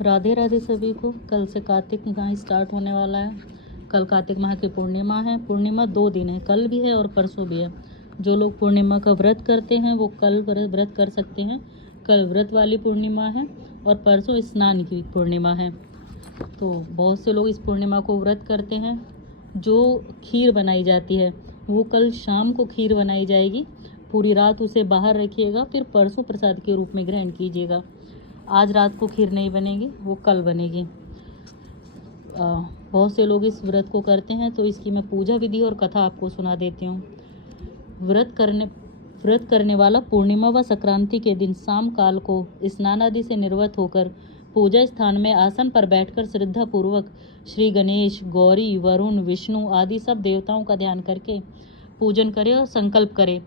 राधे राधे सभी को। कल से कार्तिक माह स्टार्ट होने वाला है। कल कार्तिक माह की पूर्णिमा है। पूर्णिमा 2 दिन है, कल भी है और परसों भी है। जो लोग पूर्णिमा का व्रत करते हैं वो कल व्रत कर सकते हैं। कल व्रत वाली पूर्णिमा है और परसों स्नान की पूर्णिमा है। तो बहुत से लोग इस पूर्णिमा को व्रत करते हैं। जो खीर बनाई जाती है वो कल शाम को खीर बनाई जाएगी। पूरी रात उसे बाहर रखिएगा, फिर परसों प्रसाद के रूप में ग्रहण कीजिएगा। आज रात को खीर नहीं बनेगी, वो कल बनेगी। बहुत से लोग इस व्रत को करते हैं, तो इसकी मैं पूजा विधि और कथा आपको सुना देती हूँ। व्रत करने वाला पूर्णिमा व संक्रांति के दिन शाम काल को स्नान आदि से निर्वत होकर पूजा स्थान में आसन पर बैठकर श्रद्धा पूर्वक श्री गणेश, गौरी, वरुण, विष्णु आदि सब देवताओं का ध्यान करके पूजन करे और संकल्प करे,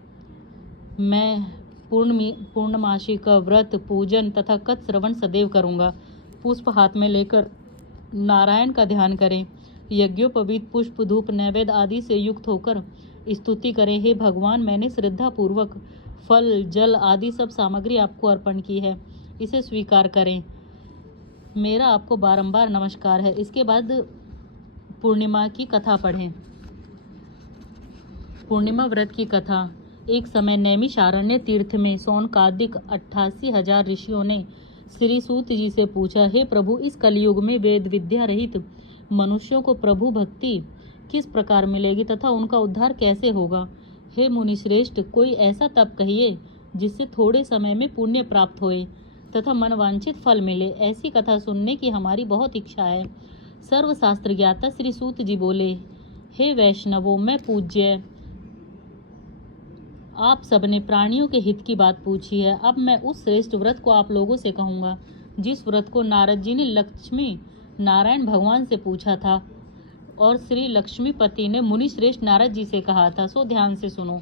मैं पूर्णमासी का व्रत, पूजन तथा कथ श्रवण सदैव करूँगा। पुष्प हाथ में लेकर नारायण का ध्यान करें। यज्ञोपवीत पुष्प, धूप, नैवेद्य आदि से युक्त होकर स्तुति करें। हे भगवान, मैंने श्रद्धा पूर्वक फल, जल आदि सब सामग्री आपको अर्पण की है, इसे स्वीकार करें। मेरा आपको बारंबार नमस्कार है। इसके बाद पूर्णिमा की कथा पढ़ें। पूर्णिमा व्रत की कथा। एक समय नैमिषारण्य तीर्थ में सौनकादिक 88,000 ऋषियों ने श्री सूत जी से पूछा, हे प्रभु, इस कलयुग में वेद विद्या रहित मनुष्यों को प्रभु भक्ति किस प्रकार मिलेगी तथा उनका उद्धार कैसे होगा? हे मुनिश्रेष्ठ, कोई ऐसा तप कहिए जिससे थोड़े समय में पुण्य प्राप्त होए तथा मनवांछित फल मिले। ऐसी कथा सुनने की हमारी बहुत इच्छा है। सर्वशास्त्र ज्ञाता श्री सूत जी बोले, हे वैष्णवों, मैं पूज्य, आप सबने प्राणियों के हित की बात पूछी है। अब मैं उस श्रेष्ठ व्रत को आप लोगों से कहूँगा जिस व्रत को नारद जी ने लक्ष्मी नारायण भगवान से पूछा था और श्री लक्ष्मीपति ने मुनि श्रेष्ठ नारद जी से कहा था। सो ध्यान से सुनो।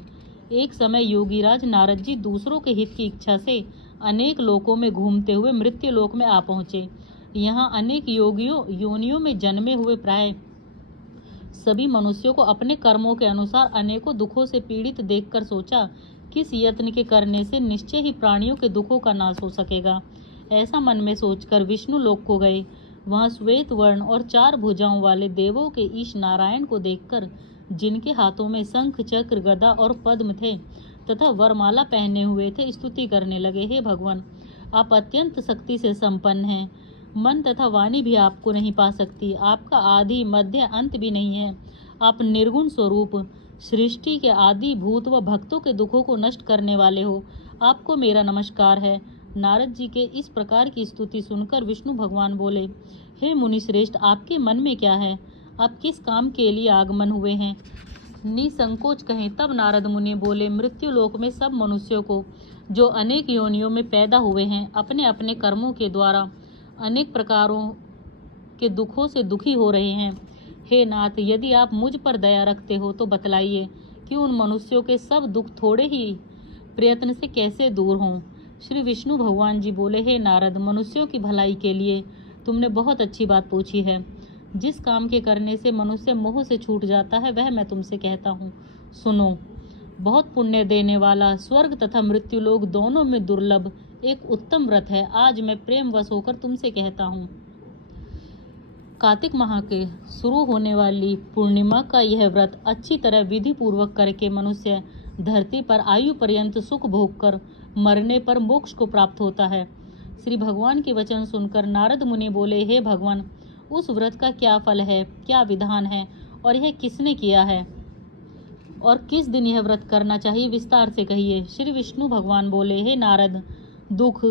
एक समय योगीराज नारद जी दूसरों के हित की इच्छा से अनेक लोकों में घूमते हुए मृत्यु लोक में आ पहुँचे। यहाँ अनेक योनियों में जन्मे हुए प्राय सभी मनुष्यों को अपने कर्मों के अनुसार अनेकों दुखों से पीड़ित देखकर सोचा, किस यत्न के करने से निश्चय ही प्राणियों के दुखों का नाश हो सकेगा। ऐसा मन में सोचकर विष्णु लोक को गए। वहां श्वेत वर्ण और 4 भुजाओं वाले देवों के ईश नारायण को देखकर, जिनके हाथों में शंख, चक्र, गदा और पद्म थे तथा वरमाला पहने हुए थे, स्तुति करने लगे। हे भगवान, आप अत्यंत शक्ति से संपन्न हैं। मन तथा वाणी भी आपको नहीं पा सकती। आपका आदि, मध्य, अंत भी नहीं है। आप निर्गुण स्वरूप, सृष्टि के आदि भूत व भक्तों के दुखों को नष्ट करने वाले हो। आपको मेरा नमस्कार है। नारद जी के इस प्रकार की स्तुति सुनकर विष्णु भगवान बोले, हे मुनि श्रेष्ठ, आपके मन में क्या है? आप किस काम के लिए आगमन हुए हैं? निसंकोच कहें। तब नारद मुनि बोले, मृत्यु लोक में सब मनुष्यों को, जो अनेक योनियों में पैदा हुए हैं, अपने अपने कर्मों के द्वारा अनेक प्रकारों के दुखों से दुखी हो रहे हैं। हे नाथ, यदि आप मुझ पर दया रखते हो तो बतलाइए कि उन मनुष्यों के सब दुख थोड़े ही प्रयत्न से कैसे दूर हों। श्री विष्णु भगवान जी बोले, हे नारद, मनुष्यों की भलाई के लिए तुमने बहुत अच्छी बात पूछी है। जिस काम के करने से मनुष्य मोह से छूट जाता है वह मैं तुमसे कहता हूँ, सुनो। बहुत पुण्य देने वाला, स्वर्ग तथा मृत्यु लोक दोनों में दुर्लभ एक उत्तम व्रत है। आज मैं प्रेम वश होकर तुमसे कहता हूँ। कार्तिक माह के शुरू होने वाली पूर्णिमा का यह व्रत अच्छी तरह विधि पूर्वक करके मनुष्य धरती पर आयु पर्यंत सुख भोग कर मरने पर मोक्ष को प्राप्त होता है। श्री भगवान के वचन सुनकर नारद मुनि बोले, हे भगवान, उस व्रत का क्या फल है, क्या विधान है और यह किसने किया है और किस दिन यह व्रत करना चाहिए, विस्तार से कहिए। श्री विष्णु भगवान बोले, हे नारद, दुख,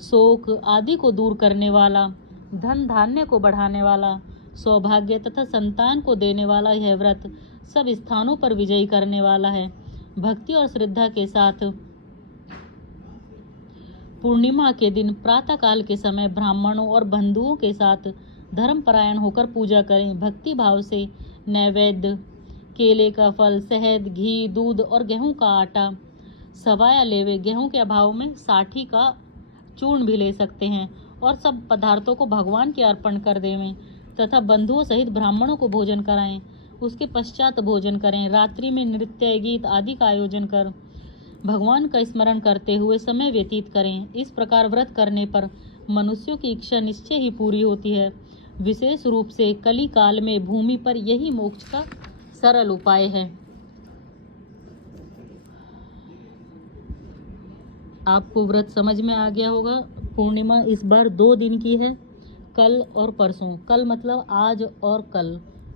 शोक आदि को दूर करने वाला, धन धान्य को बढ़ाने वाला, सौभाग्य तथा संतान को देने वाला यह व्रत सब स्थानों पर विजयी करने वाला है। भक्ति और श्रद्धा के साथ पूर्णिमा के दिन प्रातःकाल के समय ब्राह्मणों और बंधुओं के साथ धर्मपरायण होकर पूजा करें। भक्ति भाव से नैवेद्य, केले का फल, शहद, घी, दूध और गेहूं का आटा सवाया लेवे। गेहूं के अभाव में साठी का चूर्ण भी ले सकते हैं और सब पदार्थों को भगवान के अर्पण कर देवें तथा बंधुओं सहित ब्राह्मणों को भोजन कराएं। उसके पश्चात भोजन करें। रात्रि में नृत्य, गीत आदि का आयोजन कर भगवान का स्मरण करते हुए समय व्यतीत करें। इस प्रकार व्रत करने पर मनुष्यों की इच्छा निश्चय ही पूरी होती है। विशेष रूप से कली काल में भूमि पर यही मोक्ष का सरल उपाय है। आपको व्रत समझ में आ गया होगा। पूर्णिमा इस बार 2 दिन की है, कल और परसों। कल मतलब आज और कल,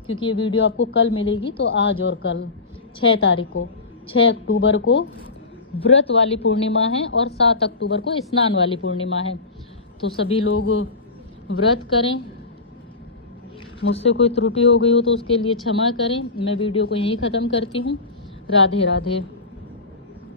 क्योंकि ये वीडियो आपको कल मिलेगी, तो आज और कल 6 तारीख को, 6 अक्टूबर को व्रत वाली पूर्णिमा है और 7 अक्टूबर को स्नान वाली पूर्णिमा है। तो सभी लोग व्रत करें। मुझसे कोई त्रुटि हो गई हो तो उसके लिए क्षमा करें। मैं वीडियो को यहीं ख़त्म करती हूँ। राधे राधे।